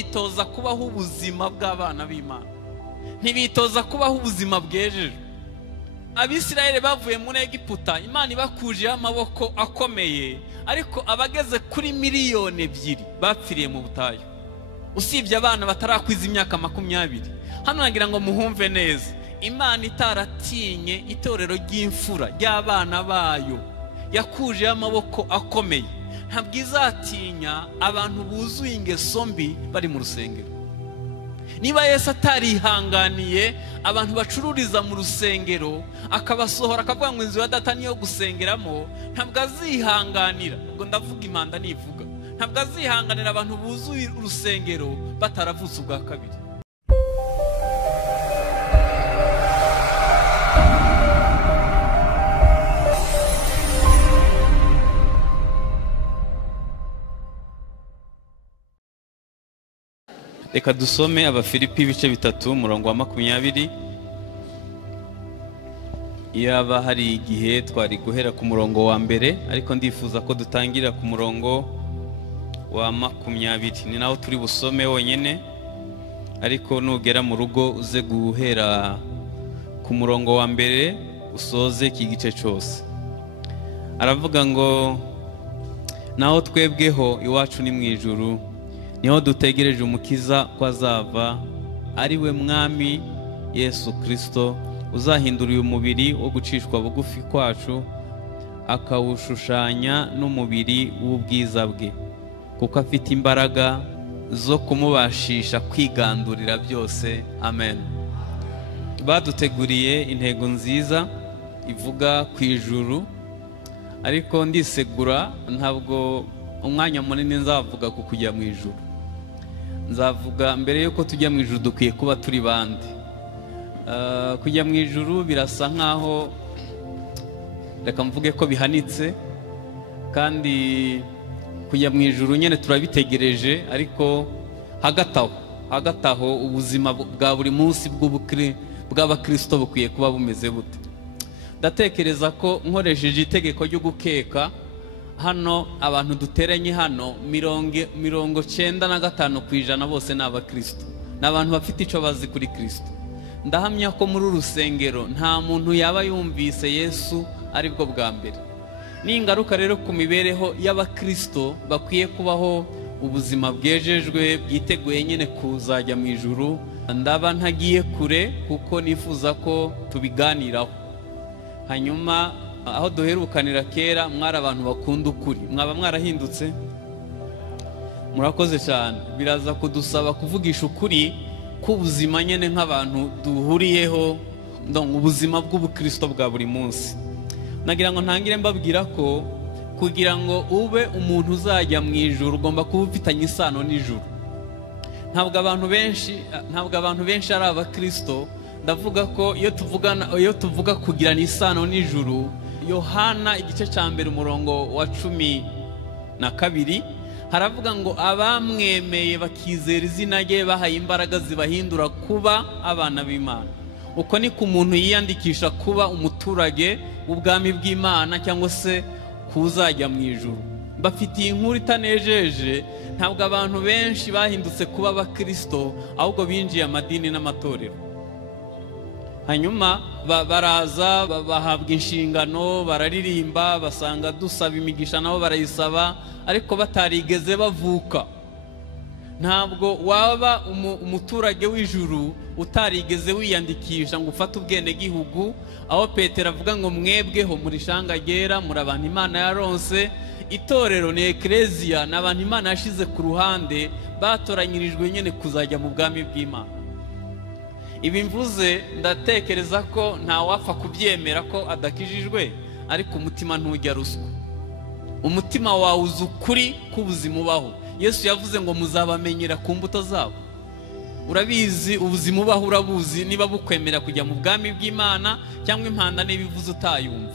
ntibitoza kubaho ubuzima bw'abana b'Imana, ntibitoza kubaho ubuzima bwejeje. Abisirayeli bavuye muri Egiputa, Imana ibakuje amaboko akomeye, ariko abageze kuri 2 miliyoni bapfiriye mu butayu, usibye abana batarakwiza imyaka 20. Hano nagira ngo muhumve neza, Imana itaratinye itorero ry'imfura ry'abana bayo, yakuje amaboko akomeye, ntabwo izatinya abantu buzuye ingeso mbi bari mu rusengero. Niba Yesu atarihanganiye abantu bacururiza mu rusengero akabasohora akavuga ngo inzu ya data niyo gusengeramo, ntabwo azihanganira, ubwo ndavuga impanda nivuga, ntabwo azihanganira abantu buzuye urusengero bataravutse ubwa kabiri. Reka dusome Abafilipi ibice 3 umurongo wa 20. Yaba hari igihe twari guhera ku murongo wa mbere, ariko ndifuza ko dutangira ku murongo wa 20. Ni naho turi busome wonyene, ariko nugera mu rugo uze guhera ku murongo wa mbere usoze iki gice cyose. Aravuga ngo naho twebweho iwacu ni mu ijuru, niho dutegereje umukiza ko azava, ari we mwami Yesu Kristo, uzahindura uyu mubiri wo gucishwa bugufi kwacu akawushushanya n'umubiri w'ubwiza bwe, kuko afite imbaraga zo kumubashisha kwigandurira byose. Amen. Baduteguriye intego nziza ivuga ku ijuru, ariko ndisegura ntabwo umwanya munini nzavuga ku kujya mu ijuru. Nzavuga mbere yuko tujya mu ijuru dukwiye kuba turi bande. Kujya mu ijuru birasa nkaho, reka mvuge ko bihanitse, kandi kujya mu ijuru nyene turabitegereje, ariko hagati aho ubuzima bwa buri munsi bw'abakristo bukwiye kuba bumeze bute. Ndatekereza ko nkoresheje itegeko ryo gukeka, hano abantu duteranye hano 95% bose ni abakristo, ni abantu bafite icyo bazi kuri Kristo. Ndahamya ko muri urusengero nta muntu yaba yumvise Yesu ari bwo bwa mbere. N'ingaruka rero ku mibereho y'abakristo bakwiye kubaho ubuzima bwejejwe bwiteguye nyene kuzajya mu ijuru. Ndaba ntagiye kure kuko nifuza ko tubiganiraho. Hanyuma aho duherukanira kera mwari abantu bakunda ukuri, mwaba mwarahindutse, murakoze cyane. Biraza kudusaba kuvugisha ukuri k'ubuzima nyene nk'abantu duhuriyeho, ubuzima bw'ubukristo bwa buri munsi. Nagira ngo ntangire mbabwira ko kugira ngo ube umuntu uzajya mu ijuru ugomba kuba ufitanye isano n'ijuru. Ntabwo abantu benshi ari abakristo. Ndavuga ko iyo tuvuga kugirana isano n'ijuru, Yohana igice cya mbere umurongo wa 12 haravuga ngo abamwemeye bakizera izina rye bahaye imbaraga zibahindura kuba abana b'Imana. Uko ni ku muntu yiyandikisha kuba umuturage w'ubwami bw'Imana cyangwa se kuzajya mu ijuru. Bafitiye inkuru itanejeje, ntabwo abantu benshi bahindutse kuba abakristo, ahubwo binjiye amadini n'amatorero. Hanyuma baraza bahabwa inshingano, bararirimba, basanga dusaba imigisha nabo barayisaba, ariko batarigeze bavuka. Ntabwo waba umuturage w'ijuru utarigeze wiyandikisha ngo ufate ubwene gihugu, aho Petero avuga ngo mwebweho muri shanga ryera, muri abantu Imana yaronse. Itorero ni eklezia, n'abantu Imana yashize ku ruhande, batoranyirijwe nyene kuzajya mu bwami bw'Imana. Ibi mvuze ndatekereza ko nta wapfa kubyemera ko adakijijwe, ariko umutima ntujya ruswa. Umutima wawe uzi ukuri k'ubuzima ubaho. Yesu yavuze ngo muzabamenyera ku mbuto zabo. Urabizi ubuzima ubaho, urabuzi niba bukwemera kujya mu bwami bw'Imana cyangwa impanda n'ibivuze utayumva.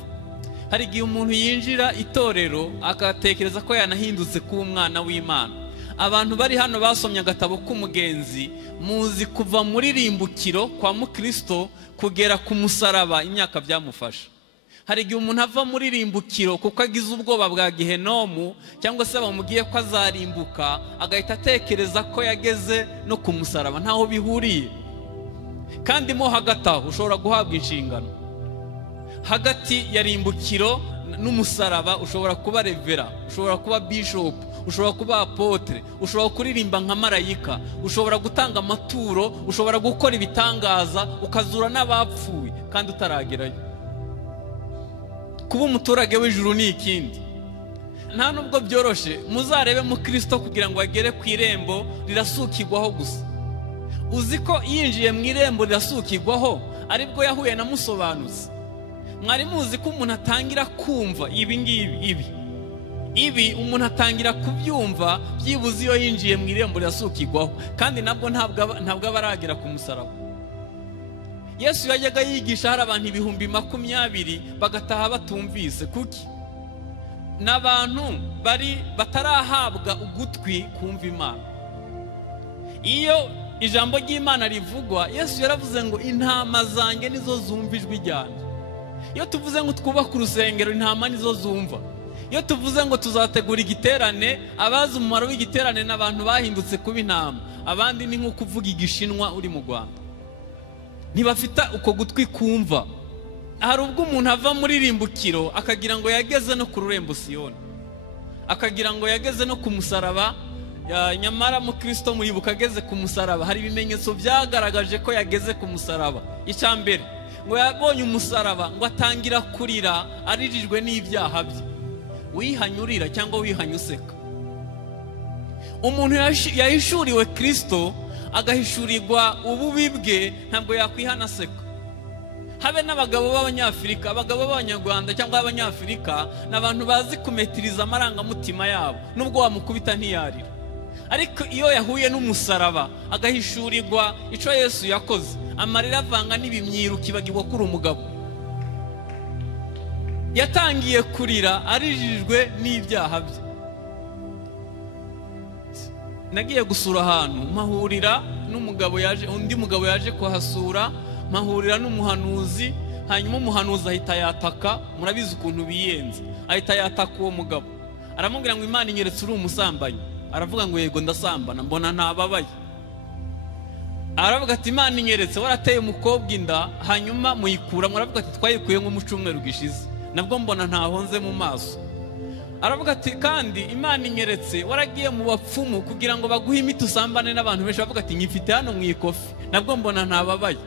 Hari igihe umuntu yinjira itorero akatekereza ko yanahindutse kuba umwana w'Imana. Abantu bari hano basomye agatabo k'umugenzi, muzi kuva muri rimbukiro kwa mukristo kugera ku musaraba imyaka byamufasha. hari igihe umuntu ava muri rimbukiro kuko agize ubwoba bwa Gehenomu cyangwa se bamubwiye ko azarimbuka, agahita atekereza ko yageze no ku musaraba. Ntaho bihuriye. Kandi mo hagati aho ushobora guhabwa inshingano. Hagati ya rimbukiro n'umusaraba ushobora kuba revera, ushobora kuba bishop, ushobora kuba apotre, ushobora kuririmba nka marayika, ushobora gutanga amaturo, ushobora gukora ibitangaza, ukazura n'abapfuye kandi utaragerayo. Kuba umuturage w'ijuru ni ikindi. Nta nubwo byoroshe. Muzarebe mu Kristo kugira ngo agere ku irembo rirasukirwaho gusa. Uzi ko yinjiye mu irembo rirasukirwaho aribwo yahuye na musobanuzi. Mwari muzi ko umuntu atangira kumva ibi umuntu atangira kubyumva byibuze iyo yinjiye mu irembo rirasukirwaho, kandi nabwo ntabwo abaragera ku musaraba. Yesu yajyaga yigisha hari abantu 20,000 bagataha batumvise. Kuki? N'abantu batarahabwa ugutwi kumva Imana. Iyo ijambo ry'Imana rivugwa, Yesu yaravuze ngo intama zanjye nizo zumva ijwi ryanjye. Iyo tuvuze ngo twubake urusengero, intama nizo zumva. Iyo tuvuze ngo tuzategura igiterane, abazi umumaro w'igiterane n'abantu bahindutse kuba intama. Abandi ni nko kuvuga igishinwa uri mu Rwanda. Ntibafita uko gutwi kumva. Hari ubwo umuntu ava muri rimbukiro akagira ngo yageze no ku rurembo Siyoni, akagira ngo yageze no ku musaraba. Nyamara mu Kristo muribuka ageze ku musaraba hari ibimenyetso byagaragaje ko yageze ku musaraba. Icyambere ngo yabonye umusaraba ngo atangira kurira arijijwe n'ibyaha bye. Wihanyurira cyangwa wihanyuseka. Umuntu yahishuriwe Kristo agahishurirwa ububi bwe, ntabwo yakwihana seka. Habe n'abagabo b'Abanyafrika, abagabo b'Abanyarwanda cyangwa Abanyafrika n'abantu bazi kumetiriza amarangamutima yabo, nubwo wamukubita ntiyarira. Ariko iyo yahuye n'umusaraba agahishurirwa ico Yesu yakoze, amarira avanga n'ibimyiru kibagirwa kuri umugabo. Yatangiye kurira arijijwe n'ibyaha bye. Nagiye gusura ahantu mpahurira n'umugabo undi mugabo yaje kuhasura, mpahurira n'umuhanuzi. Hanyuma umuhanuzi ahita yataka, murabizi ukuntu biyenze, ahita yataka uwo mugabo, aramubwira ngo Imana inyeretse uri umusambanyi. Aravuga ngo yego ndasambana, mbona ntababaye. Aravuga ati Imana inyeretse warateye umukobwa inda hanyuma muyikura. Muravuga ati twayikuye nko mu cyumweru gishize, nabwo mbona ntahonze mu maso. Aravuga ati kandi Imana inyeretse waragiye mu bapfumu kugira ngo baguhe imiti usambane n'abantu benshi. Aravuga ati nyifite hano mu ikofi, nabwo mbona ntababaye.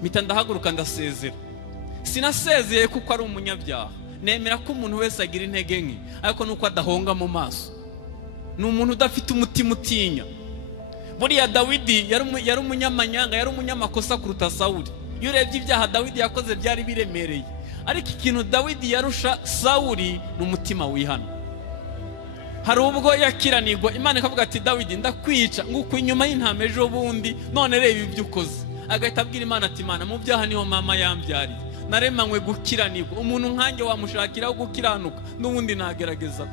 Mpita ndahaguruka ndasezera. Sinasezeye kuko ari umunyabyaha, nemera ko umuntu wese agira intege nke, ariko nuko adahonga mu maso. Ni umuntu udafite umutima utinya. Buriya Dawidi yari umunyamanyanga, yari umunyamakosa kuruta Sawuli. Iyo urebye ibyaha Dawidi yakoze byari biremereye, ariko ikintu Dawidi yarusha Sawuli ni umutima wihana. Hari ubwo yakiranirwa, Imana ikavuga ati Dawidi ndakwica nguko inyuma y'intama ejo bundi, none reba ibyo ukoze. Agahita abwira Imana ati Imana, mu byaha niho mama yambyariye, naremanywe gukiranirwa. Umuntu nkanjye wamushakiraho gukiranuka, n'ubundi nagerageza.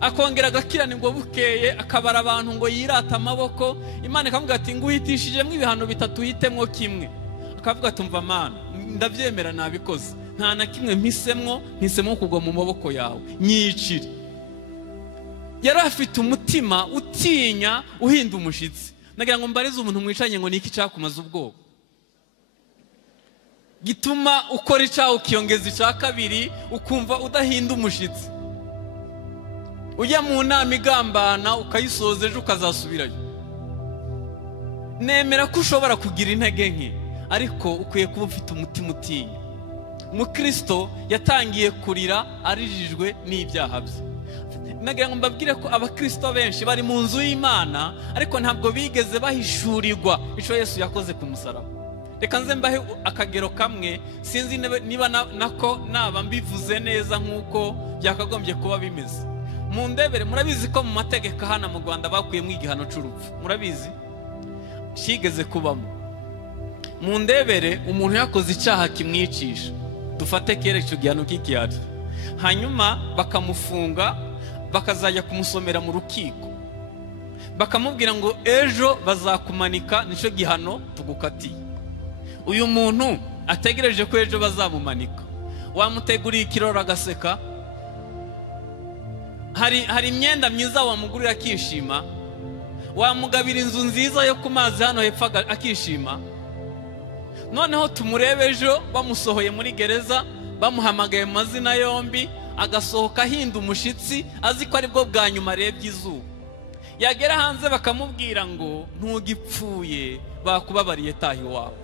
Akongera agakiranirwa bukeye, akabara abantu ngo yirata amaboko. Imana ikavuga ati nguhitishijemo ibihano bitatu, hitemwo kimwe. Akavuga ati umva Mana, ndabyemera nabikoze, nta na kimwe mpisemo kugwa mu maboko yawe, nyicire. Yari afite umutima utinya uhinda umushitsi. Nagira ngo mbarize umuntu mwicanye ngo niki cyakumaza ubwoba gituma ukora icyaha ukiyongeza icya kabiri ukumva udahinda umushitsi. Ujya mu nama igambana ukayisoza ejo ukazasubirayo. Nemera ko ushobora kugira intege nke, ariko ukwiye kuba ufite umutima utinya. Mu Kristo yatangiye kurira arijijwe n'ibyaha bye. Nagira ngo mbabwire ko abakristo benshi bari mu nzu y'Imana, ariko ntabwo bigeze bahishurirwa ico Yesu yakoze ku musaraba. Reka nze mbahe akagero kamwe, sinzi niba nako naba mbivuze neza nk'uko byakagombye kuba bimeze. Mu ndebere, murabizi ko mu mategeko hano mu Rwanda bakuyemo igihano cy'urupfu, murabizi shigeze kubamo. Mu ndebere umuntu yakoze icyaha kimwicisha, dufate kere icyo gihano k'ikiyari, hanyuma bakamufunga, bakazajya kumusomera mu rukiko, bakamubwira ngo ejo bazakumanika, nicyo gihano tugukatiye. Uyu muntu ategereje ko ejo bazamumanika, wamuteguriye ikirori agaseka, hari imyenda myiza wamugurira akishima, wamugabira inzu nziza yo ku mazi hano hepfo akishima. Noneho tumurebe ejo bamusohoye muri gereza, bamuhamagaye mu mazina yombi, agasohoka ahinda umushitsi, azi ko aribwo bwa nyuma arebye izuba. Yagera hanze bakamubwira ngo ntugipfuye, bakubabariye taha iwawe.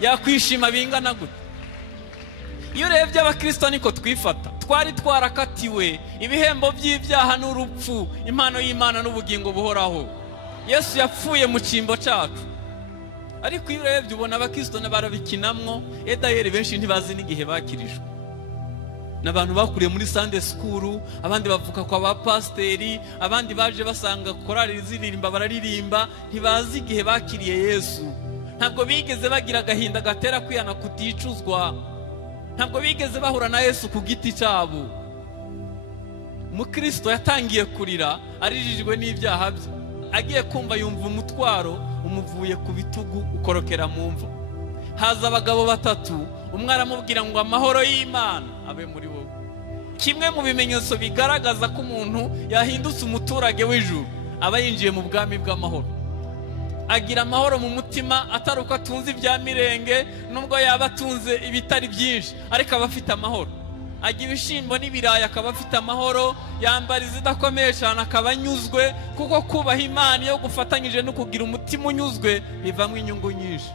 Yakwishima bingana gute? Iyo urebye abakristo niko twifata. Twari twarakatiwe ibihembo by'ibyaha n'urupfu, impano y'Imana n'ubugingo buhoraho. Yesu yapfuye mu cyimbo cyacu. Ariko iyo urebye ubona abakristo n'abarabikinamwo, edayeri benshi ntibazi n'igihe bakirijwe. N'abantu bakuriye muri Sunday school, abandi bavuka kwa ba pasteri, abandi baje basanga korali ziririmba bararirimba, ntibazi igihe bakiriye Yesu. Ntabwo bigeze bagira agahinda gatera kwiyana kuticuzwa. Ntabwo bigeze bahura na Yesu ku giti cyabo. Mukristo yatangiye kurira arijijwe n'ibyaha bye, agiye kumva yumva umutwaro umuvuye ku bitugu ukorokera mu mva. Haza abagabo batatu, umwe aramubwira ngo amahoro y'Imana abe muri wowe. Kimwe mu bimenyetso bigaragaza ko umuntu yahindutse umuturage w'ijuru, aba yinjiye mu bwami bw'amahoro. Agira amahoro mu mutima, atari uko atunze ibya mirenge, nubwo yaba atunze ibitari byinshi, ariko aba afite amahoro. Agira ibishimbo n'ibirayi akaba afite amahoro, yambara izidakomeye cyane akaba anyuzwe, kuko kubaha Imana iyo gufatanyije no kugira umutima unyuzwe bivamo inyungu nyinshi.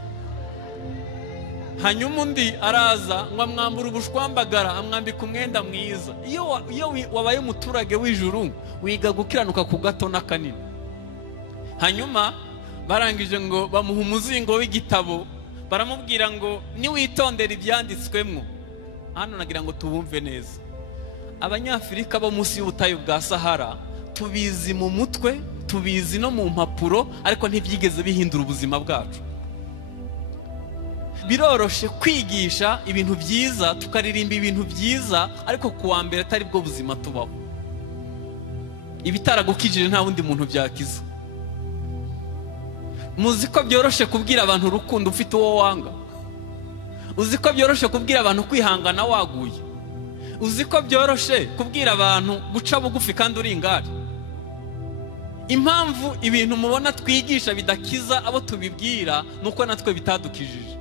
Hanyuma undi araza ngo amwambura ubushwambagara, amwambika umwenda mwiza. Iyo wabaye umuturage w'ijuru wiga gukiranuka ku gato n'akanini. Hanyuma barangije ngo bamuha umuzingo w'igitabo, baramubwira ngo niwitondera ibyanditswemo. Hano nagira ngo tubumve neza. Abanyafrika bo munsi y'ubutayu bwa Sahara tubizi mu mutwe, tubizi no mu mpapuro, ariko ntibyigeze bihindura ubuzima bwacu. Biroroshe kwigisha ibintu byiza, tukaririmba ibintu byiza, ariko kuwa mbere atari bwo buzima tubaho. Ibitaragukijije nta wundi muntu byakiza. Muzi ko byoroshe kubwira abantu urukundo ufite uwo wanga. Uzi ko byoroshe kubwira abantu kwihangana waguye. Uzi ko byoroshe kubwira abantu guca bugufi kandi uri ingari. Impamvu ibintu mubona twigisha bidakiza abo tubibwira nuko natwe bitadukijije.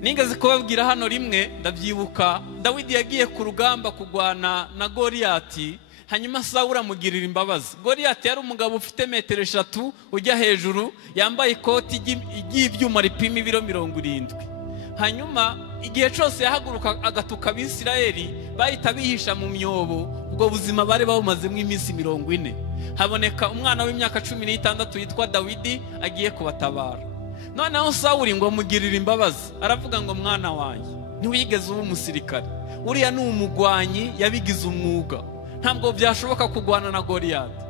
Nigeze kubabwira hano rimwe, ndabyibuka Dawidi yagiye ku rugamba kugwana na Goliyati, hanyuma Sawuli amugirira imbabazi. Goliyati yari umugabo ufite metero 3 ujya hejuru, yambaye ikoti ry'ibyuma ripima ibiro 70. Hanyuma igihe cyose yahaguruka agatuka Abisirayeli, bahita bihisha mu myobo. Ubwo buzima bari bawumazemo iminsi 40. Haboneka umwana w'imyaka 16 yitwa Dawidi agiye kubatabara. Noneho Sawuli ngo amugirira imbabazi, aravuga ngo mwana wanjye ntiwigeze uba umusirikare, uriya ni umugwanyi yabigize umwuga, ntabwo byashoboka kugwana na Goliyati.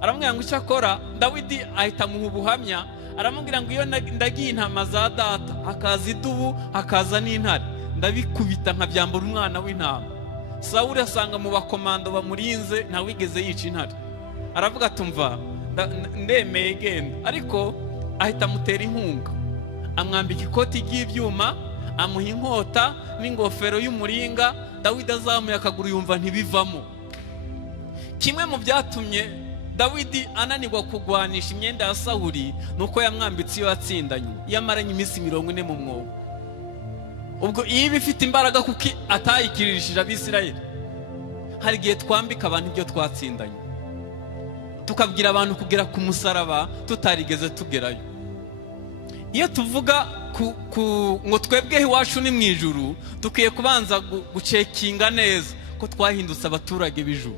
Aramubwira ngo icyo akora. Dawidi ahita muha ubuhamya, aramubwira ngo iyo ndagiye intama za data, hakaza idubu, hakaza n'intare, ndabikubita nkabyambura umwana w'intama. Sawuli asanga mu bakomando bamurinze ntawigeze yica intare. Aravuga tumva ndemeye genda, ariko ahita amutera inkunga, amwambika ikoti ry'ibyuma, amuha inkota n'ingofero y'umuringa. Dawidi azamuye akaguru yumva ntibivamo. Kimwe mu byatumye Dawidi ananirwa kugwanisha imyenda ya Sawuli nuko yamwambitse iyo yatsindanye, yamaranye iminsi 40 mu mwobo. Ubwo iyo bifite imbaraga kuko atayikirishije Abisirayeli. Hari gihe twambika abantu ibyo twatsindanye, tukabwira abantu kugera ku musaraba tutarigeze tugerayo. Iyo tuvuga ngo twebwe iwacu ni mu ijuru, dukwiye kubanza gucekinga neza ko twahindutse abaturage b'ijuru.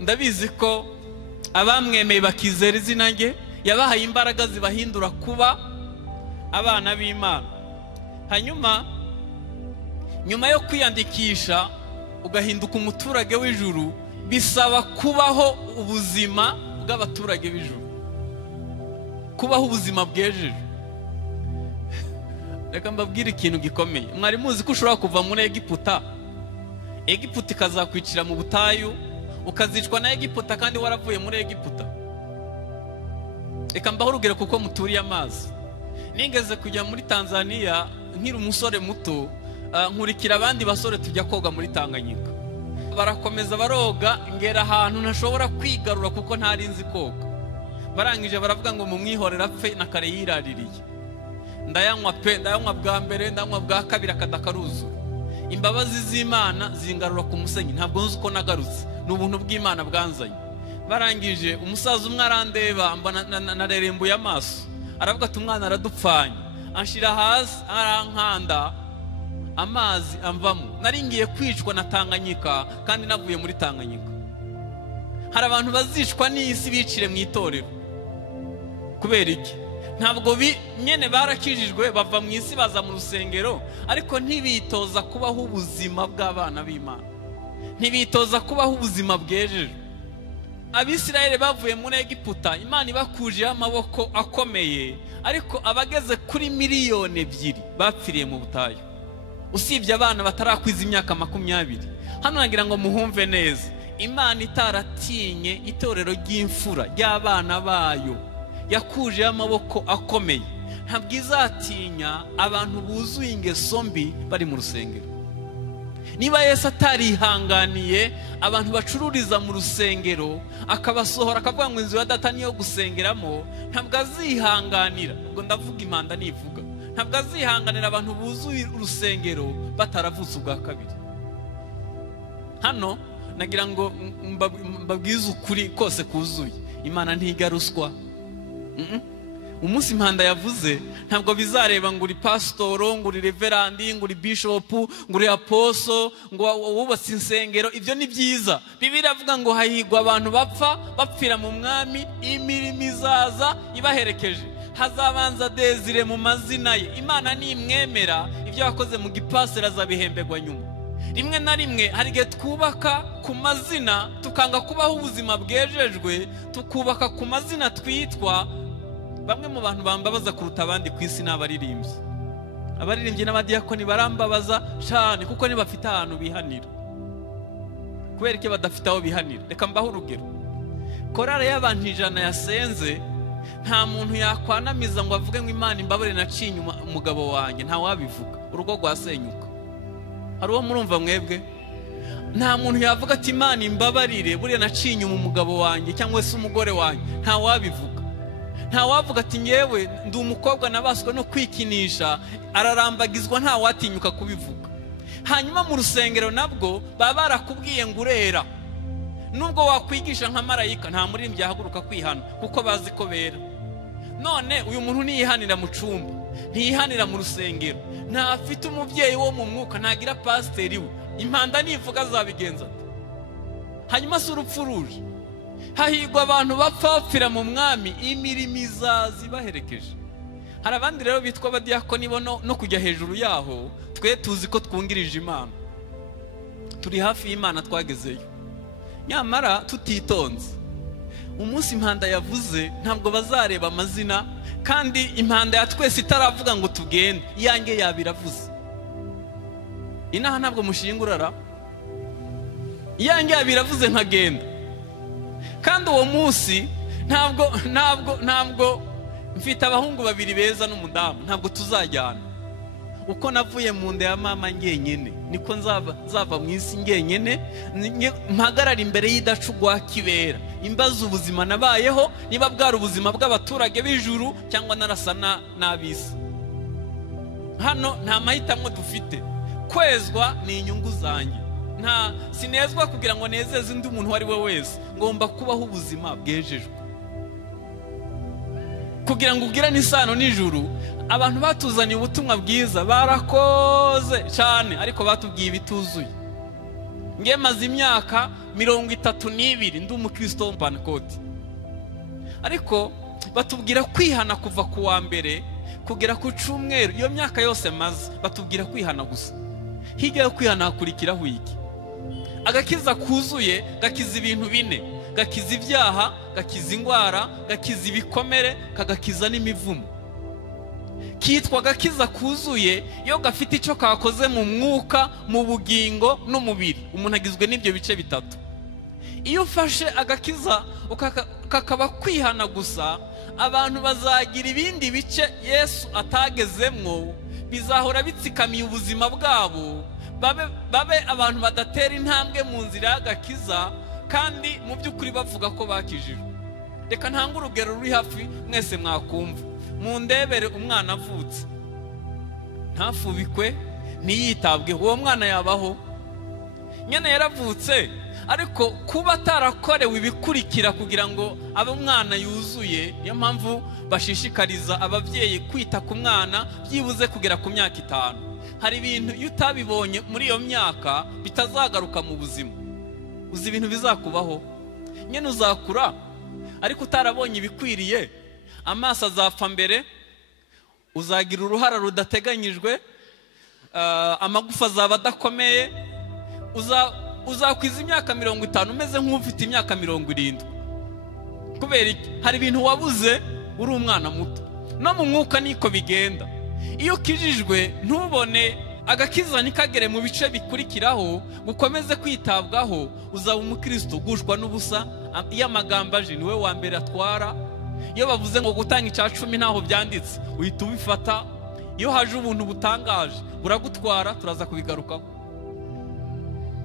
Ndabizi ko abamwemeye bakizera izina rye yabahaye imbaraga zibahindura kuba abana b'Imana. Hanyuma nyuma yo kwiyandikisha ugahinduka umuturage w'ijuru, bisaba kubaho ubuzima bw'abaturage b'ijuru, kubaho ubuzima bwejeje. Reka mbabwire ikintu gikomeye. Mwari muzi ko ushobora kuva muri Egiputa, Egiputa ikazakwicira mu butayu, ukazicwa na Egiputa kandi waravuye muri Egiputa. Reka mbaho urugero kuko muturiye amazi. nigeze kujya muri Tanzania nkiri umusore muto, nkurikira abandi basore tujya koga muri Tanganyika. Barakomeza baroga, ngera ahantu ntashobora kwigarura kuko ntari nzi koga. Barangije baravuga ngo mumwihorera apfe na kare yiraririye. Ndayanywa bwa mbere, ndanywa bwa kabiri akadakaruzura. Imbabazi z'Imana zingarura ku musenyi, ntabwo nzi uko nagarutse, n'ubuntu bw'Imana bwanzanye. Barangije umusaza umwe arandeba, mbona narerembuye amaso, aravuga ati umwana aradupfanye, anshira hasi arankanda, amazi amvamo. Nari ngiye kwicwa na Tanganyika kandi navuye muri Tanganyika. Hari abantu bazicwa n'isi bicire mu itorero. Kubera iki? Ntabwo nyene barakijijwe bava mu isi baza mu rusengero, ariko ntibitoza kubaho ubuzima bw'abana b'Imana, ntibitoza kubaho ubuzima bwejeje. Abisirayeli bavuye muri Egiputa, Imana ibakuje amaboko akomeye, ariko abageze kuri 2 miliyoni bapfiriye mu butayu, usibye abana batarakwiza imyaka 20. Hano nagira ngo muhumve neza, Imana itaratinye itorero ry'imfura ry'abana bayo, yakuje amaboko akomeye. Ntabwo izatinya abantu buzuye ingeso mbi bari mu rusengero. Niba Yesu atarihanganiye abantu bacururiza mu rusengero akabasohora akavuga ngo inzu ya data niyo gusengeramo, ntabwo azihanganira. Ubwo ndavuga impanda nivuga, ntabwo azihanganira abantu buzuye urusengero bataravutse ubwa kabiri. Hano nagira ngo mbabwize ukuri kose kuzuye, Imana ntigaruswa. Umunsi impanda yavuze ntabwo bizareba ngo uri pasitoro, ngo uri reverandi, ngo uri bishopu, ngo uri aposo, ngo wubatse insengero. Ibyo ni byiza. Bibiliya avuga ngo hahigwa abantu bapfira mu mwami, imirimo izaza ibaherekeje. Hazabanza Desire mu mazina ye. Imana nimwemera ibyo yakoze mu gipasera azabihembegwa nyuma. Rimwe na rimwe hari igihe twubaka ku mazina tukanga kubaho ubuzima bwejejwe, tukubaka ku mazina twitwa. Bamwe mu bantu bambabaza kuruta abandi ku isi n'abaririmbyi. Abaririmbyi n'abadiyakoni barambabaza cyane kuko ntibafite ahantu bihanira. Kubera ko badafite aho bihanira. Reka mbaho urugero. Korale y'abantu 100 yasenze, nta muntu yakwanamiza ngo avuge ngo Imana imbabare nacinye umugabo wanjye, nta wabivuga. Urugo rwasenyuka. Hari uwo murumva mwebwe? Nta muntu yavuga ati Imana imbabarire buriya nacinye umugabo wanjye cyangwa se umugore wanjye, nta wabivuga. Nta wavuga ati nyewe ndi umukobwa nabaswe no kwikinisha, ararambagizwa, nta watinyuka kubivuga. Hanyuma mu rusengero nabwo baba barakubwiye ngo urera. Nubwo wakwigisha nka marayika, nta muririmbyi yahaguruka kwihana kuko bazi ko bera. None uyu muntu niyihanira mu cumba, ntiyihanira mu rusengero, ntafite umubyeyi wo mu mwuka, ntagira pasiteri we, impanda nivuga azabigenza ate? Hanyuma si urupfu ruje. Hahigwa abantu bapfapfira mu mwami, imirimo izaza ibaherekeje. Hari abandi rero bitwa abadiyakoni bo no kujya hejuru yaho, twe tuzi ko twungirije Imana, turi hafi y'Imana, twagezeyo. Nyamara tutitonze, umunsi impanda yavuze ntabwo bazareba amazina, kandi impanda ya twese itaravuga ngo tugende, iyange yabiravuze. Inaha ntabwo mushingurara, iyange yabiravuze nkagenda. Kandi uwo munsi ntabwo mfite abahungu 2 beza n'umudamu, ntabwo tuzajyana. Uko navuye mu nda ya mama ngenyene niko nzava mu isi ngenyene, mpagarara imbere y'idacugwa kibera, imbaza ubuzima nabayeho, niba bwari ubuzima bw'abaturage b'ijuru cyangwa narasa n'abisi. Hano nta mahitamo dufite. Kwezwa ni inyungu zanjye. Sinezwa kugira ngo nezeze undi muntu wari we wese, ngomba kubaho ubuzima bwejejwe. Kugira ngo ugirane isano n'ijuru, abantu batuzaniye ubutumwa bwiza barakoze cyane, ariko batubwiye ibituzuye. Nge maze imyaka 32 ndi umukristo w'Pantekote, ariko batubwira kwihana kuva ku wa mbere kugera ku cyumweru. Iyo myaka yose maze batubwira kwihana gusa. Hirya yo kwihana hakurikiraho iki? Agakiza kuzuye gakiza ibintu 4: gakiza ibyaha, gakiza indwara, gakiza ibikomere, kagakiza n'imivumo. Kitwa gakiza kuzuye iyo gafite icyo kakoze mu mwuka, mu bugingo n'umubiri. Umuntu agizwe n'ibyo bice bitatu. Iyo ufashe agakiza kakaba kwihana gusa, abantu bazagira ibindi bice Yesu atagezemwo bizahora bitsikamiye ubuzima bwabo, babe abantu badatera intambwe mu nzira y'agakiza, kandi mu by'ukuri bavuga ko bakijijwe. Reka ntanga urugero ruri hafi mwese mwakumva. Mu ndebere umwana avutse, ntafubikwe ntiyitabweho, uwo mwana yabaho? Nyine yaravutse, ariko kuba atarakorewe ibikurikira kugira ngo abe umwana yuzuye, niyo mpamvu bashishikariza ababyeyi kwita ku mwana byibuze kugera ku myaka 5. Hari ibintu iyo utabibonye muri iyo myaka bitazagaruka mu buzima. Uzi ibintu bizakubaho, nyine uzakura ariko utarabonye ibikwiriye, amaso azapfa mbere, uzagira uruhara rudateganyijwe, amagufa azaba adakomeye, uzakwiza imyaka 50 umeze nk'ufite imyaka 70. Kubera iki? Hari ibintu wabuze uri umwana muto. No mu mwuka niko bigenda. Iyo kijijwe ntubone agakiza nikagere mu bice bikurikiraho, gukomeze kwitabwaho, uzaba umukristo gushwa n'ubusa. Iyo amagambo aje niwe wa mbere atwara. Iyo bavuze ngo gutanga icya 10 ntaho byanditse, uhita ubifata. Iyo haje ubuntu butangaje buragutwara, turaza kubigarukaho.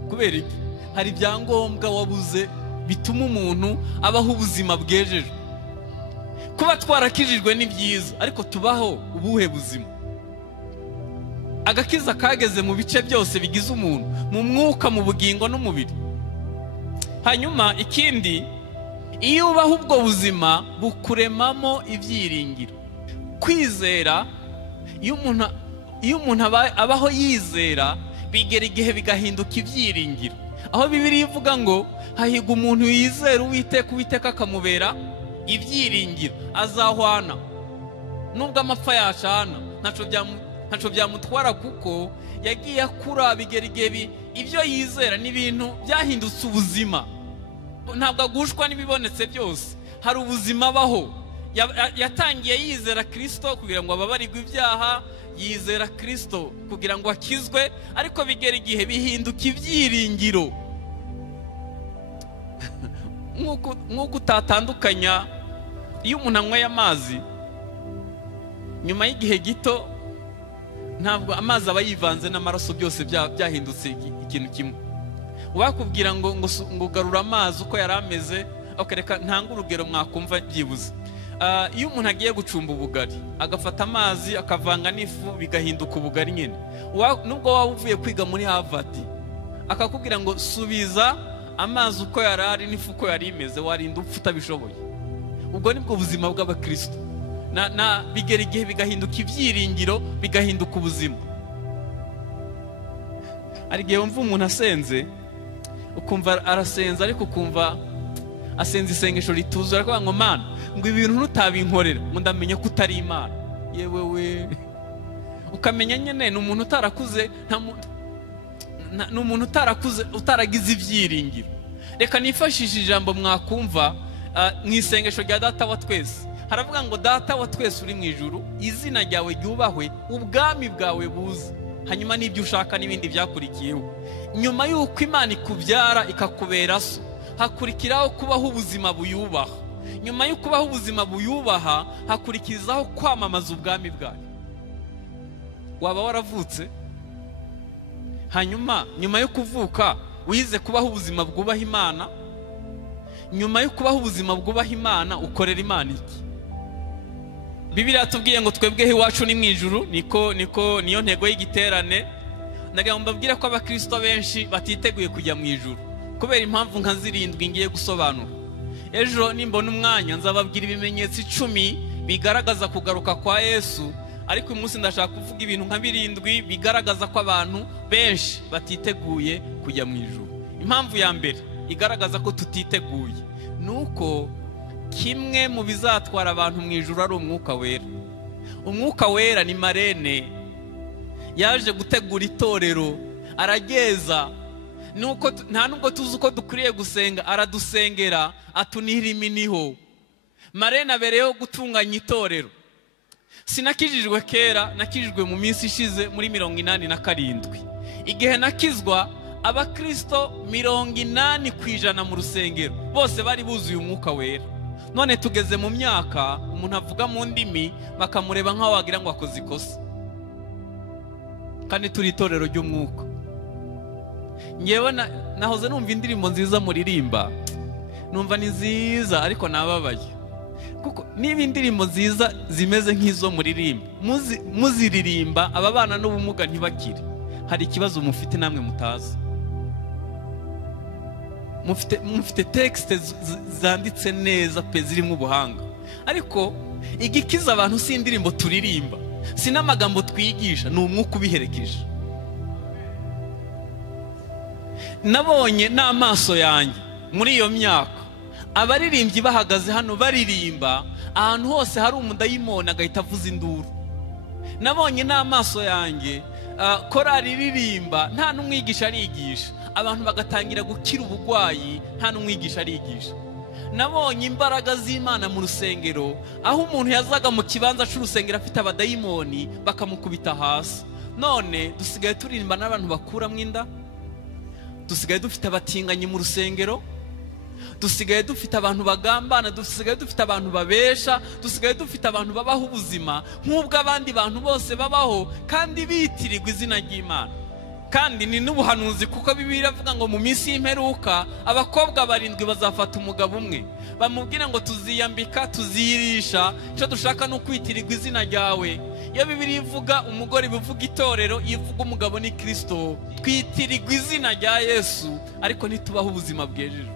Kubera iki? Hari ibyangombwa wabuze bituma umuntu abaho ubuzima bwejeje. Kuba twarakijijwe ni byiza, ariko tubaho ubuhe buzima? Agakiza kageze mu bice byose bigize umuntu, mu mwuka, mu bugingo n'umubiri. Hanyuma ikindi, iyo ubaho ubwo buzima bukuremamo ibyiringiro. Kwizera, iyo umuntu abaho yizera, bigera igihe bigahinduka ibyiringiro. Aho Bibiliya ivuga ngo hahiga umuntu yizera Uwiteka akamubera ibyiringiro, azahwana nubwo amapfa yacana, ntaco byamutwara, kuko yagiye akura, bigera igihe ibyo yizera n'ibintu byahindutse ubuzima. Ntabwo agushwa n'ibibonetse byose, hari ubuzima abaho. Yatangiye yizera Kristo kugira ngo ababarirwe ibyaha, yizera Kristo kugira ngo akizwe, ariko bigera igihe bihinduka ibyiringiro. Nk'uko utatandukanya iyo umuntu anyweye amazi, nyuma y'igihe gito ntabwo amazi aba yivanze n'amaraso, byose byahindutse ikintu kimwe. Wakubwira ngo ugarura amazi uko yari ameze, reka ntanga urugero mwakumva byibuze. Iyo umuntu agiye gucumba ubugari, agafata amazi akavanga n'ifu, bigahinduka ubugari nyine. Nubwo waba uvuye kwiga muri Harvard, akakubwira ngo subiza amazi uko yari ari n'ifu uko yari imeze, warinda upfa utabishoboye. Ubwo nibwo buzima bw'abakristo. Bigera igihe bigahinduka ibyiringiro, bigahinduka ubuzima. Hari igihe wumva umuntu asenze, ukumva arasenza, ariko ukumva asenze isengesho rituzuye, aravuga ngo Mana, ngo ibintu ntutabinkorera, ngo ndamenye ko utari Imana. Yewe we, ukamenya nyine ni umuntu utarakuze, ni umuntu utaragize ibyiringiro. Reka nifashishe ijambo mwakumva mu isengesho rya Data wa twese. Haravuga ngo Data wa twese uri mu ijuru, izina ryawe ryubahwe, ubwami bwawe buze. Hanyuma n'ibyo ushaka n'ibindi byakurikiyeho. Nyuma y'uko Imana ikubyara ikakubera so, hakurikiraho kubaho ubuzima buyubaha. Nyuma yo kubaho ubuzima buyubaha, hakurikizaho kwamamaza ubwami bwayo. Waba waravutse, hanyuma nyuma yo kuvuka wize kubaho ubuzima bwubaha Imana. Nyuma yo kubaho ubuzima bwubaha Imana, ukorera Imana iki? Bibiliya tubwiye ngo twebweho iwacu ni mu ijuru, niyo ntego y'igiterane. Ndagira ngo mbabwire ko abakristo benshi batiteguye kujya mu ijuru kubera impamvu nka 7 ngiye gusobanura. Ejo nimbona umwanya nzababwira ibimenyetso 10 bigaragaza kugaruka kwa Yesu, ariko uyu munsi ndashaka kuvuga ibintu nka 7 bigaragaza ko abantu benshi batiteguye kujya mu ijuru. Impamvu ya mbere igaragaza ko tutiteguye nuko kimwe mu bizatwara abantu mu ijuru ari umwuka wera. Umwuka wera ni marene, yaje gutegura itorero, arageza. Nuko nta nubwo tuzi uko dukwiriye gusenga, aradusengera, atunihira iminiho. Marene abereyeho gutunganya itorero. Sinakijijwe kera, nakijijwe mu minsi ishize muri 87. Igihe nakizwa, abakristo 80% mu rusengero bose bari buzuye umwuka wera. none tugeze mu myaka umuntu avuga mu ndimi bakamureba nk'aho wagira ngo akoze ikosa, kandi turi itorero ry'umwuka. Ngewe nahoze numva indirimbo nziza muririmba, numva ni nziza ariko nababaye, kuko niba indirimbo nziza zimeze nk'izo muririmba muziririmba ababana n'ubumuga ntibakire, hari ikibazo mufite namwe mutazi. Mufite texte zanditse neza pe zirimo ubuhanga, ariko igikiza abantu si indirimbo turirimba, si n'amagambo twigisha, ni umwuka ubiherekeje. Nabonye n'amaso yanjye muri iyo myaka abaririmbyi bahagaze hano baririmba, ahantu hose hari umudayimoni agahita avuza induru. Nabonye n'amaso yanjye korari iririmba nta n'umwigisha arigisha, abantu bagatangira gukira ubugwayi nta n'umwigisha arigisha. Nabonye imbaraga z'Imana mu rusengero, aho umuntu yazaga mu kibanza cy'urusengero afite abadayimoni bakamukubita hasi. None dusigaye turirimba n'abantu bakuramo inda, dusigaye dufite abatinganyi mu rusengero, dusigaye dufite abantu bagambana, dusigaye dufite abantu babesha, dusigaye dufite abantu babaho ubuzima nk'ubwo abandi bantu bose babaho, kandi bitirirwa izina ry'Imana. Kandi ni n'ubuhanuzi, kuko Bibiliya ivuga ngo mu minsi y'imperuka abakobwa 7 bazafata umugabo umwe, bamubwira ngo tuziyambika, tuzirisha, icyo dushaka no kwitirirwa izina ryawe. Iyo Bibiliya ivuga umugore bivuga itorero, ivuga umugabo ni Kristo. Twitirirwa izina rya Yesu ariko ntitubaho ubuzima bwejeje.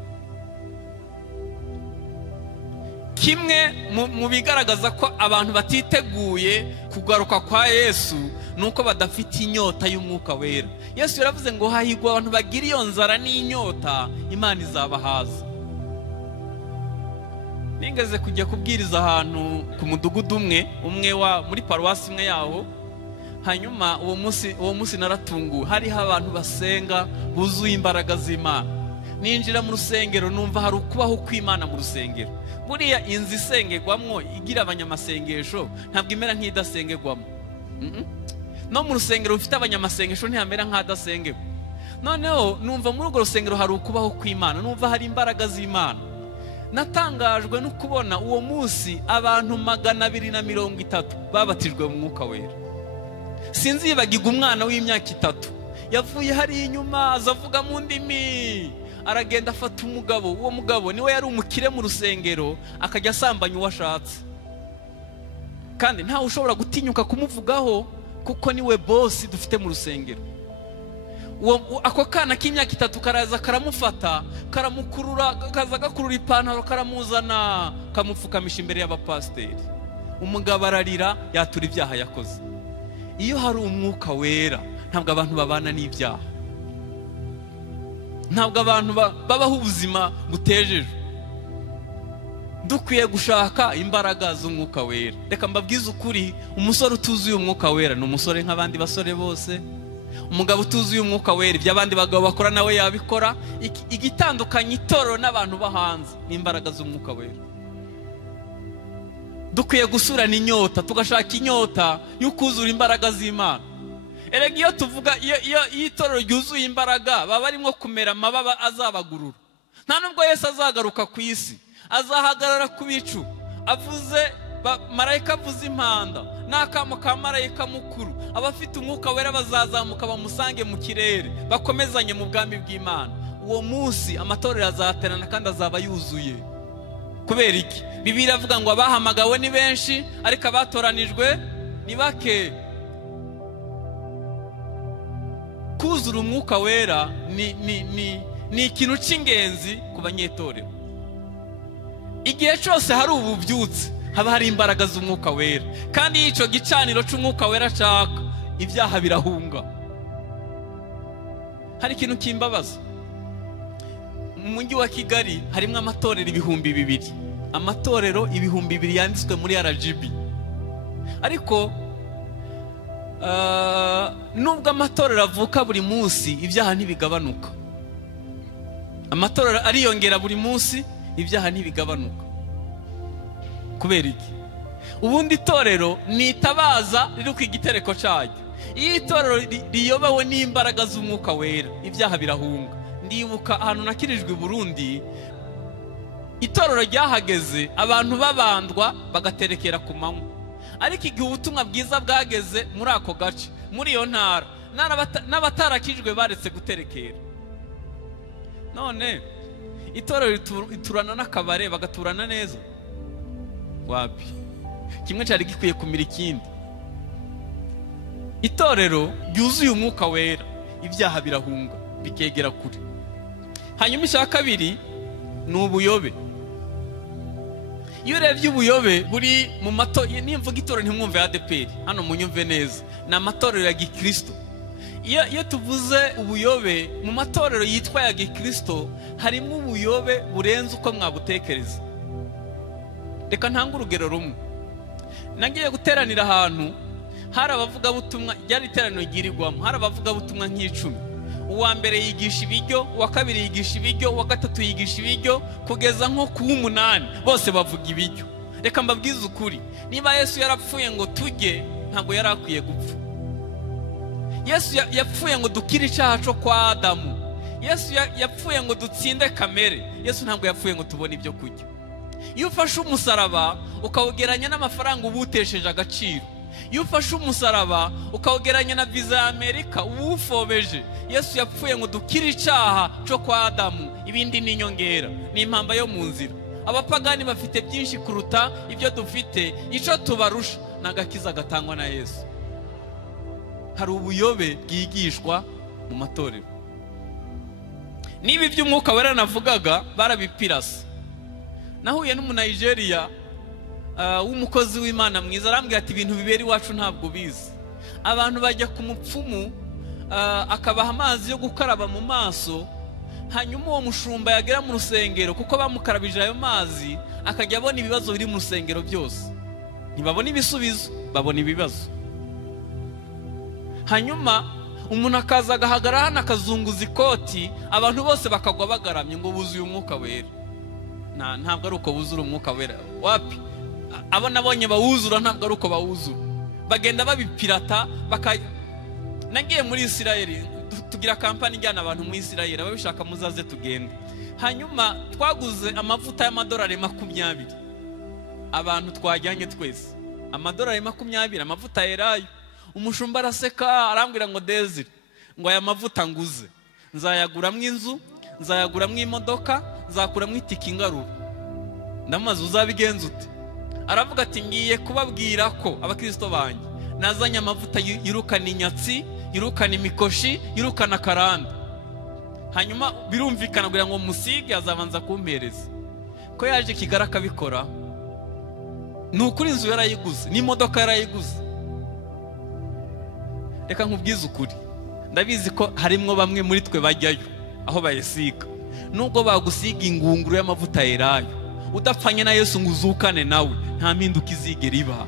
Kimwe mu bigaragaza ko abantu batiteguye kugaruka kwa Yesu nuko badafite inyota y'umwuka wera. Yesu yaravuze ngo hahigwa abantu bagira iyo nzara n'inyota, Imana izabahaza. Ningeze kujya kubwiriza ahantu ku mudugudu umwe wa muri paruwasi imwe yaho, hanyuma uwo munsi naratunguwe, hariho abantu basenga buzuye imbaraga z'Imana. Ninjira mu rusengero numva hari ukubaho kw'Imana mu rusengero. Buriya inzu isengerwamwo igira abanyamasengesho ntabwo imera nk'idasengerwamo. No mu rusengero ufite abanyamasengesho ntihamera nk'adasengerwa. Noneho numva muri urwo rusengero hari ukubaho kw'Imana, numva hari imbaraga z'Imana. Natangajwe no kubona uwo munsi abantu 230 babatijwe mu mwuka wera. Sinzibagirwa umwana w'imyaka 3 yavuye hari inyuma azavuga mu ndimi, aragenda afata umugabo. Uwo mugabo niwe yari umukire mu rusengero, akajya asambanya uwo ashatse, kandi ntawe ushobora gutinyuka kumuvugaho kuko niwe boss dufite mu rusengero. Ako kana k'imyaka 3 karaza karamufata, karamukurura, kaza gakurura ipantaro, karamuzana, kamupfukamisha imbere y'abapasiteri. Umugabo ararira, yatura ibyaha yakoze. Iyo hari umwuka wera ntabwo abantu babana n'ibyaha, ntabwo abantu babaho ubuzima butejeje. Dukwiye gushaka imbaraga z'umwuka wera. Reka mbabwize ukuri, umusore utuzuye umwuka wera ni umusore nk'abandi basore bose. Umugabo utuzuye umwuka wera ibyo abandi bagabo bakora nawe yabikora. Igitandukanye itorero n'abantu bahanze ni imbaraga z'umwuka wera. Dukwiye gusurana inyota, tugashaka inyota y'ukuzura imbaraga z'Imana. Erega iyo tuvuga iyo itorero ryuzuye imbaraga baba barimo kumera amababa azabagurura. Nta nubwo Yesu azagaruka ku isi, azahagarara ku bicu avuze, marayika avuze impanda n'akamo ka marayika mukuru. Abafite umwuka wera bazazamuka bamusange mu kirere, bakomezanye mu bwami bw'Imana. Uwo munsi amatorero azaterana kandi azaba yuzuye. Kubera iki? Bibiliya ivuga ngo abahamagawe ni benshi ariko abatoranijwe ni bake. Kuzura umwuka wera ni ikintu cy'ingenzi ku banyetorero. Igihe cyose hari ububyutse haba hari imbaraga z'umwuka wera, kandi iyo icyo gicaniro cy'umwuka wera cyaka, ibyaha birahunga. Hari ikintu kimbabaza, mu mujyi wa Kigali harimo amatorero 2,000, amatorero 2,000 yanditswe muri RGB. Ariko nubwo amatorero avuka buri munsi, ibyaha ntibigabanuka. Amatorero ariyongera buri munsi, ibyaha ntibigabanuka. Kubera iki? Ubundi itorero ni itabaza riri ku igitereko cyaryo. Iyo itorero riyobowe n'imbaraga z'umwuka wera, ibyaha birahunga. Ndibuka ahantu nakirijwe i Burundi, itorero ryahageze abantu babandwa bagaterekera ku manywa, ariko igihe ubutumwa bwiza bwageze muri ako gace, muri iyo ntara, n'abatarakijwe baretse guterekera. None itorero iturana n'akabare bagaturana neza? Wapi, kimwe cyari gikwiye kumira ikindi. Itorero ryuzuye umwuka wera, ibyaha birahunga bikegera kure. Hanyuma icya kabiri ni ubuyobe. Iyo urebye ubuyobe buri mu matorero, nimvuga itorero ntimwumve ADPR, hano munyumve neza, ni amatorero ya gikristo. Iyo tuvuze ubuyobe mu matorero yitwa ya gikristo, harimo ubuyobe burenze uko mwabutekereza. Reka ntange urugero rumwe. Nagiye guteranira ahantu, hari abavugabutumwa, ryari iteraniro ryirirwamo, hari abavugabutumwa nk'icumi. Uwa mbere yigisha ibiryo, uwa kabiri yigisha ibiryo, uwa gatatu yigisha ibiryo, kugeza nko ku w'umunani bose bavuga ibiryo. Reka mbabwize ukuri, niba Yesu yarapfuye ngo tujye, ntabwo yari akwiye gupfa. Yesu yapfuye ngo dukire icyaha cyo kwa Adamu. Yesu yapfuye ngo dutsinde kamere. Yesu ntabwo yapfuye ngo tubone ibyo kurya. Iyo ufashe umusaraba ukawugeranya n'amafaranga ubutesheje agaciro, iyo ufashe umusaraba ukawugeranya na viza ya Amerika uwufobeje, Yesu yapfuye ngo dukire icyaha cyo kwa Adamu, ibindi ni inyongera, ni impamba yo mu nzira. Abapagani bafite byinshi kuruta ibyo dufite, icyo tubarusha ni agakiza gatangwa na Yesu. Hari ubuyobe bwigishwa mu matorero. Niba iby'umwuka wera navugaga barabipirasa. Nahuye n'umunayigeriya w'umukozi w'Imana mwiza, arambwira ati ibintu bibera iwacu ntabwo bizi. Abantu bajya ku mupfumu akabaha amazi yo gukaraba mu maso, hanyuma uwo mushumba yagera mu rusengero, kuko bamukarabije ayo mazi, akajya abona ibibazo biri mu rusengero byose. Ntibabona ibisubizo, babona ibibazo. Hanyuma umuntu akaza agahagarara hano akazunguza ikoti, abantu bose bakagwa bagaramye ngo buzuye umwuka wera. Ntabwo ari uko buzura umwuka wera. Wapi, abo nabonye bawuzura ntabwo ari uko bawuzura, bagenda babipirata. Nagiye muri Isirayeli, tugira kampani ijyana abantu muri Isirayeli, ababishaka muzaze tugende. Hanyuma twaguze amavuta y'amadolari 20, abantu twajyanye twese, amadolari 20, amavuta yerayo. Umushumba araseka arambwira ngo Desire, ngo aya mavuta nguze nzayaguramwo inzu, nzayaguramwo imodoka, nzakuramwo itike ingarura. Ndamaze uzabigenza ute? Aravuga ati ngiye kubabwira ko abakristo banjye nazanye amavuta yirukana inyatsi, yirukana imikoshi, yirukana karanda. Hanyuma birumvikana kugira ngo musige azabanza kumpereza. Ko yaje Kigali akabikora, ni ukuri inzu yarayiguze, n'imodoka yarayiguze. Reka nkubwize ukuri, ndabizi ko harimo bamwe muri twe bajyayo aho bayisiga, nubwo bagusiga ingunguru y'amavuta yerayo, udapfanye na Yesu ngo uzukane nawe, nta mpinduka izigera iba.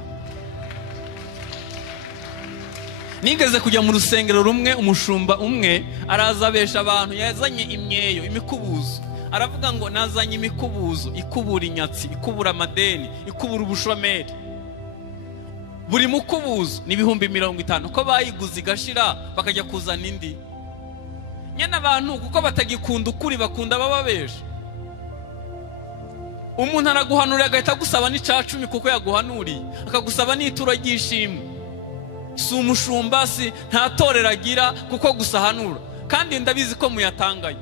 Nigeze kujya mu rusengero rumwe, umushumba umwe arazabesha abantu, yazanye imyeyo, imikubuzo. Aravuga ngo nazanye imikubuzo ikubura inyatsi, ikubura amadeni, ikubura ubushomeri. Buri mukubuzo ni 50,000, ko bayiguze igashira bakajya kuzana indi. Nyana abantu kuko batagikunda ukuri, bakunda bababesha. Umuntu araguhanurira agahita gusaba n'icacumi kuko yaguhanuriye, akagusaba n'ituro ry'ishimwe. Si umushumba, si nta torero agira kuko gusa hanura, kandi ndabizi ko muyatangaye.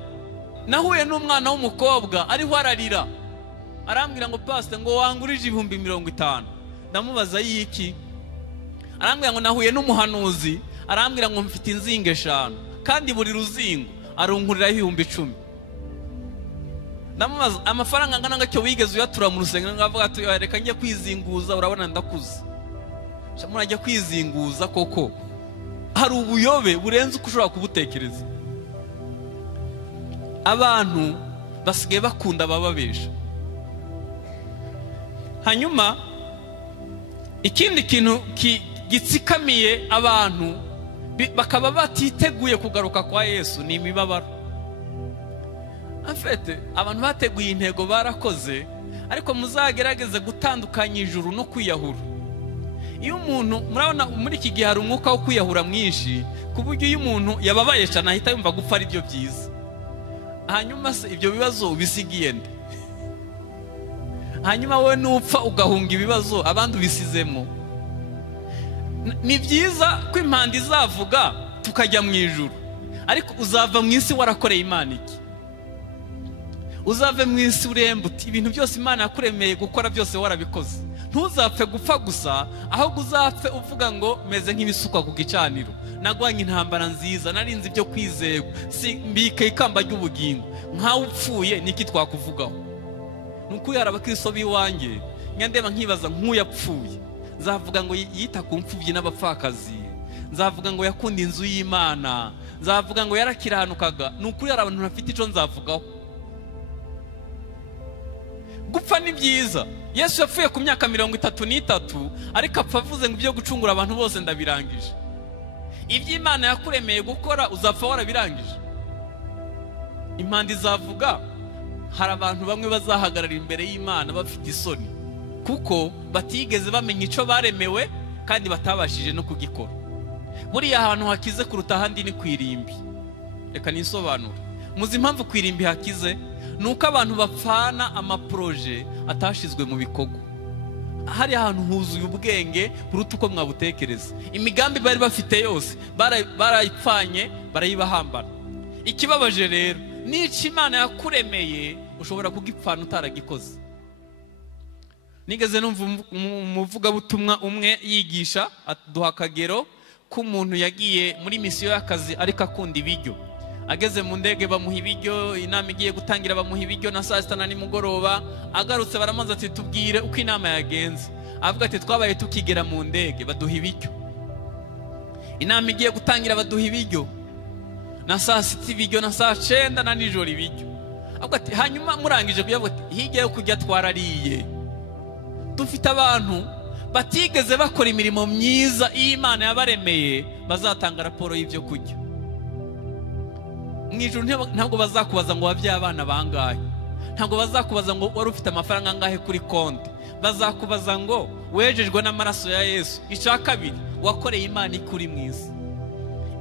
Nahuye n'umwana w'umukobwa ariho ararira, arambwira ngo pastor, ngo wangurije 50,000. Ndamubaza yiki? Arambwira ngo nahuye n'umuhanuzi, arambwira ngo mfite inzingo 5, kandi buri ruzingo arunkuriraho 10,000. Ndamubaza amafaranga angana ngacyo wigeze uyatura mu rusengero? Ngavuga ati reka njye kwizinguza, urabona ndakuze. Murajya kwizinguza koko? Hari ubuyobe burenze uko ushobora kubutekereza. Abantu basigaye bakunda bababesha. Hanyuma ikindi kintu gitsikamiye abantu bakaba batiteguye kugaruka kwa Yesu ni imibabaro. Afete abantu bateguye intego barakoze, ariko muzagerageze gutandukanya ijuru no kwiyahura. Iyo umuntu, murabona muri iki gihe hari umwuka wo kwiyahura mwinshi, ku buryo iyo umuntu yababaye cyane ahita yumva gupfa ari byo byiza. Hanyuma se ibyo bibazo ubisigiye nde? hanyuma wowe nupfa ugahunga ibibazo abandi ubisizemo. Ni byiza ko impanda izavuga tukajya mu ijuru, ariko uzava mu isi warakoreye Imana iki? Uzave mu isi uremba uti ibintu byose Imana yakuremeye gukora byose warabikoze. Ntuzapfe gupfa gusa, ahubwo uzapfe uvuga ngo meze nk'ibisukwa ku gicaniro, nagwanye intambara nziza, narinze ibyo kwizerwa, mbike ikamba ry'ubugingo. Nkawe upfuye niki twakuvugaho? Nuko yari abakristo b'iwanjye nyandeba nkibaza nk'uyapfuye, nzavuga ngo yita ku mfubyi n'abapfakazi, nzavuga ngo yakunda inzu y'Imana, nzavuga ngo yarakiranukaga. Nuko yari abantu bafite ico nzavugaho. Gupfa ni byiza. Yesu yapfuye ku myaka 33, ariko apfa avuze ngo ibyo gucungura abantu bose ndabirangije. Iby'Imana yakuremeye gukora uzapfa warabirangije. Impanda izavuga, hari abantu bamwe bazahagarara imbere y'Imana bafite isoni, kuko batigeze bamenya ico baremewe kandi batabashije no kugikora. Buriya ahantu hakize kuruta ahandi ni kwirimbi. Reka nisobanura. Muzi impamvu kwirimbi hakize? Nuko abantu bapfana amaproje atashizwe mu bikorwa. Hari ahantu huzuye ubwenge buruta uko mwabutekereza. Imigambi bari bafite yose barayipfanye, barayibahambana. Ikibabaje rero, n'iki Imana yakuremeye ushobora kugipfana utaragikoze. Nigeze numva umuvugabutumwa umwe yigisha aduha akagero k'umuntu yagiye muri misiyo y'akazi ariko akunda ibiryo. Ageze mu ndege bamuha ibiryo, inama igiye gutangira bamuha ibiryo na saa sita na nimugoroba. Agarutse baramanza ati tubwire uko inama yagenze. Avuga ati twabaye tukigera mu ndege baduha ibiryo, inama igiye gutangira baduha ibiryo, na saa sita ibiryo, na saa 9 na nijoro ibiryo. Avuga ati hanyuma murangije kuyavuga ati hirya yo kujya twarariye. Dufite abantu batigeze bakora imirimo myiza Imana yabaremeye, bazatanga raporo y'ibyo kujya. Mwijuru ntabwo bazakubaza ngo wabyaye abana bangahe, ntabwo bazakubaza ngo wari ufite amafaranga angahe kuri konti. Bazakubaza ngo wejejwe n'amaraso ya Yesu. Icya kabiri, wakoreye Imana ikuri mwiza.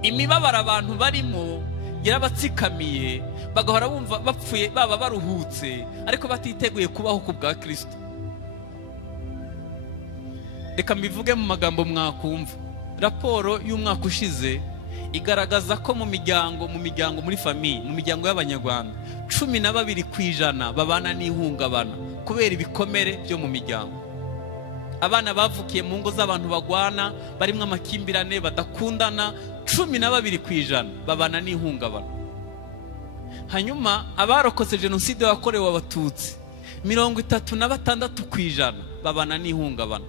Imibabaro abantu barimo yarabatsikamiye, bagahora bumva bapfuye baba baruhutse, ariko batiteguye kubaho ku bwa Kristo. Reka mbivuge mu magambo mwakumva. Raporo y'umwaka ushize igaragaza ko mu miryango muri famiye, mu miryango y'Abanyarwanda 12% babana n'ihungabana kubera ibikomere byo mu miryango. Abana bavukiye mu ngo z'abantu bagwana, barimwe amakimbirane, badakundana, 12% babana n'ihungabana. Hanyuma abarokotse jenoside yakorewe Abatutsi 36% babana n'ihungabana.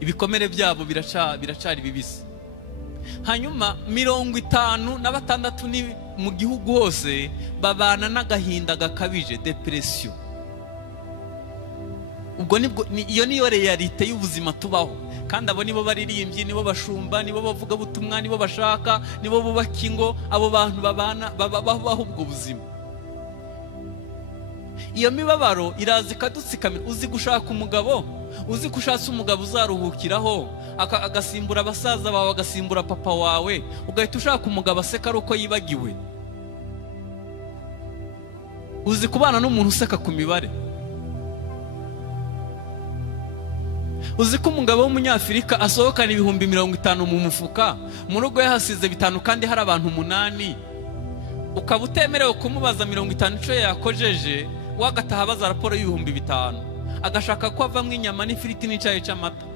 Ibikomere byabo biracari bibisi. Hanyuma 56% ni mu gihugu hose babana n'agahinda gakabije, depression. Ubwo iyo niyo realite y'ubuzima tubaho. Kandi abo nibo baririmbyi, nibo bashumba, nibo bavuga butumwa, nibo bashaka, nibo bubaka ingo. Abo bantu babaho ubwo buzima. Iyo mibabaro irazi kadutsikamira. Uzi gushaka umugabo, uzi kushatsa umugabo uzaruhukiraho, agasimbura abasaza bawe, agasimbura papa wawe, ugahita ushaka umugabo aseka ari uko yibagiwe. Uzi kubana n'umuntu useka ku mibare. Uzi ko umugabo w'umunyafrika asohokana 50,000 mu mufuka, mu rugo yahasize 5 kandi hari abantu 8, ukaba utemerewe kumubaza 50 ico yakojeje, wagataha baza raporo y'5,000, agashaka ko avamwe inyama n'ifiriti n'icaye c'amata.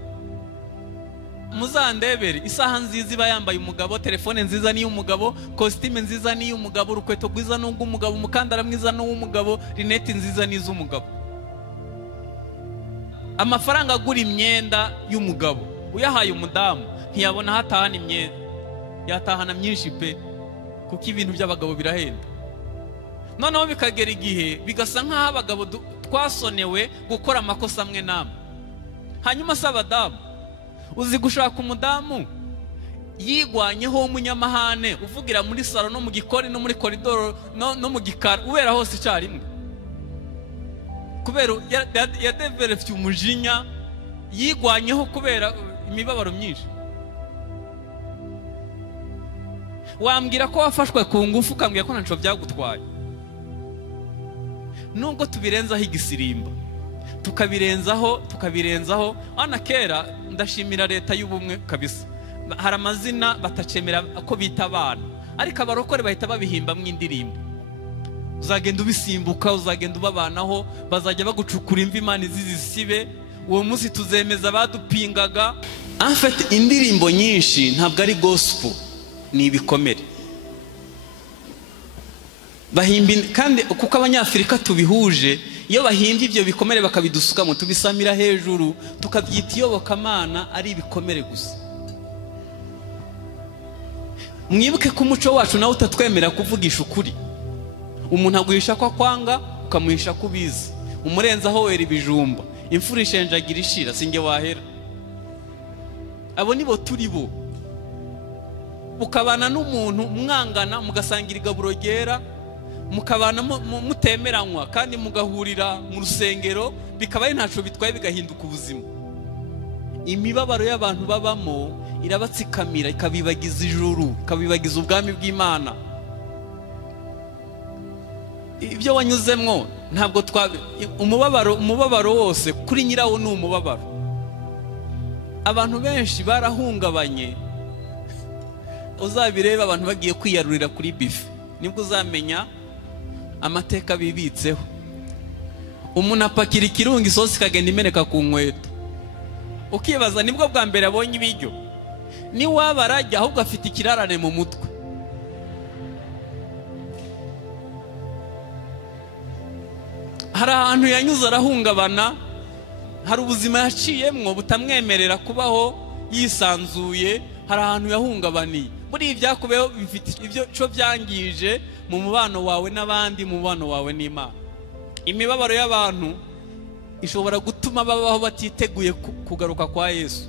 Muzandebere isaha nziza iba yambaye umugabo, telefone nziza ni y'umugabo, costume nziza ni y'umugabo, urukweto rwiza n'ubw'umugabo, umukandara mwiza n'uw'umugabo, rinete nziza ni z'umugabo. Amafaranga agura imyenda y'umugabo uyahaye umudamu ntiyabona hatahana imyenda, yatahana myinshi pe, kuko ibintu by'abagabo birahenda. Noneho bikagera igihe bigasa nk'aho abagabo twasonewe gukora amakosa amwe namwe. Hanyuma s'abadamu, uzi gushaka umudamu yigwanyeho umunyamahane, uvugira muri salo no mu gikoni no muri koridoro no mu gikari, ubera hose icyarimwe. Kubera yadevelopye umujinya, yigwanyeho kubera imibabaro myinshi. Wambwira ko wafashwe ku ngufu ukambwira ko ntaco byagutwaye. nubwo tubirenzaho igisirimba, tukabirenzaho ana kera. Ndashimira leta y'ubumwe kabisa, hari amazina batacemera ko bita abana, ariko abarokore bahita babihimbamo indirimbo. Uzagenda ubisimbuka, uzagenda ubabanaho, bazajya bagucukura imvi Imana izisibe. Uwo munsi tuzemeza badupingaga. Afite indirimbo nyinshi ntabwo ari gospel, ni ibikomere bahimba. Kandi kuko abanyafrika tubihuje, iyo bahimbye ibyo bikomere bakabidusukamo, tubisamira hejuru, tukabyita iyobokamana ari ibikomere gusa. Mwibuke ko umuco wacu nawe utatwemera kuvugisha ukuri. Umuntu aguhisha ko kwanga, ukamuhisha ko ubizi. Umurenzaho wera ibijumba, imfura ishenjagira ishira, singe wahera. Abo nibo turi bo. Ukabana n'umuntu mwangana, mugasangira igaburo ryera, mukabana mutemeranywa, kandi mugahurira mu rusengero, bikaba ari ntaco bitwaye, bigahinduka ubuzima. Imibabaro y'abantu babamo irabatsikamira, ikabibagiza ijuru, ikabibagiza ubwami bw'Imana. Ibyo wanyuzemwo ntabwo umubabaro wose kuri nyirawo ni umubabaro. Abantu benshi barahungabanye, uzabireba abantu bagiye kwiyarurira kuri bife, nibwo uzamenya amateka bibitseho. Umuntu apakira ikirunga, isosi ikagenda imeneka ku nkweto, ukibaza nibwo bwa mbere abonye ibiryo. Ni wabarajya ahubwo afite ikirarane mu mutwe. Hari ahantu yanyuze arahungabana, hari ubuzima yaciyemwo butamwemerera kubaho yisanzuye, hari ahantu yahungabaniye. Muri ibyakubeho bifite ibyo cyo byangije mu mubano wawe n'abandi, mu mubano wawe n'Imana. Imibabaro y'abantu ishobora gutuma babaho batiteguye kugaruka kwa Yesu.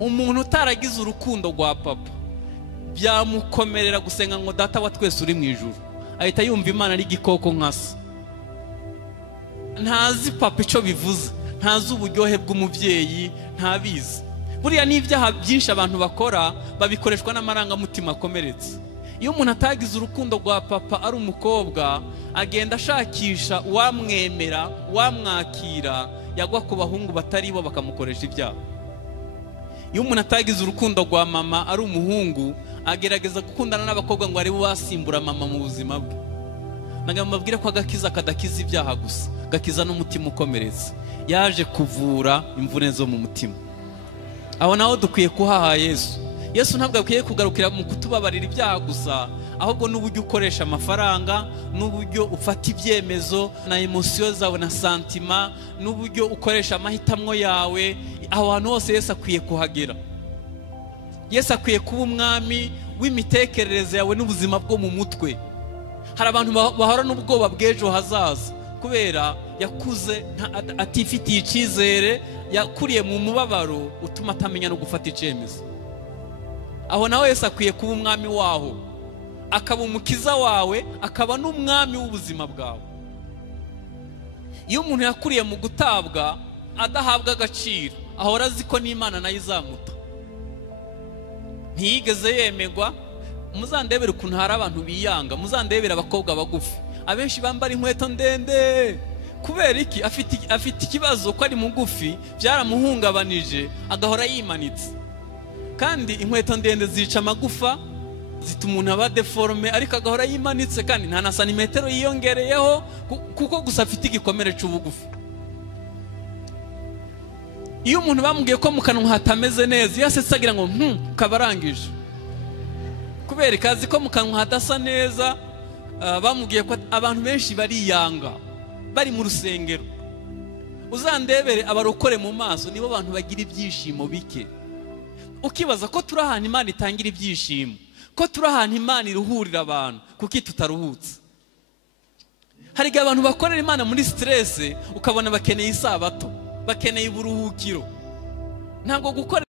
Umuntu utaragize urukundo rwa papa, byamukomerera gusenga ngo data wa twese uri mu ijuru, ahita yumva Imana ari igikoko nkasa. Ntazi papa icyo bivuze, ntazi uburyohe bw'umubyeyi, ntabizi. Buriya n'ibyaha byinshi abantu bakora babikoreshwa n'amarangamutima akomeretse. Iyo umuntu atagize urukundo rwa papa ari umukobwa, agenda ashakisha uwamwemera, uwamwakira, yagwa ku bahungu batari bo bakamukoresha ibyaha. Iyo umuntu atagize urukundo rwa mama ari umuhungu, agerageza gukundana n'abakobwa ngo ari bo basimbura mama mu buzima bwe. Nagamba mbabwire ko agakiza kadakiza ibyaha gusa, gakiza n'umutima ukomeretse. Yaje kuvura imvune zo mu mutima. Aho naho dukwiye kuhaha Yesu. Yesu ntabwo akwiye kugarukira mu kutubabarira ibyaha gusa, ahubwo n'uburyo ukoresha amafaranga, n'uburyo ufata ibyemezo na emotion zawe na santima, n'uburyo ukoresha amahitamwo yawe. Aho hantu hose Yesu akwiye kuhagera. Yesu akwiye kuba umwami w'imitekerereze yawe n'ubuzima bwo mu mutwe. Hari abantu bahora n'ubwoba bw'ejo hazaza kubera yakuze atifitiye icyizere, yakuriye mu mubabaro utuma atamenya no gufata icyemezo. Aho nawe Yesu akwiye kuba umwami waho, akaba umukiza wawe, akaba n'umwami w'ubuzima bwawe. Iyo umuntu yakuriye mu gutabwa, adahabwa agaciro, ahora azi ko n'Imana nayo izamuta, ntiyigeze yemegwa. Muzandebera ukuntu hari abantu biyanga, muzandebera abakobwa bagufi, abenshi bambara inkweto ndende. Kubera iki? Afite ikibazo ko ari mugufi, byaramuhungabanije, agahora yimanitse. Kandi inkweto ndende zica amagufa, zituma umuntu aba deforme, ariko agahora yimanitse, kandi nta na santimetero yiyongereyeho, kuko gusa afite igikomere cy'ubugufi. Iyo umuntu bamubwiye ko mu kanwa hatameze neza, yasetse agira ngo kabarangije, kubera ikazi ko mu kanwa hadasa neza. Bamubwiye ko abantu benshi bariyanga bari mu rusengero. Uzandebere abarokore mu maso, nibo abantu bagira ibyishimo bike. Ukibaza ko turi ahantu Imana itangira ibyishimo, ko turi ahantu Imana iruhurira abantu, kuki tutaruhutse? Hari igihe abantu bakorera Imana muri stress, ukabona bakeneye isabato, bakeneye uburuhukiro. Ntabwo gukora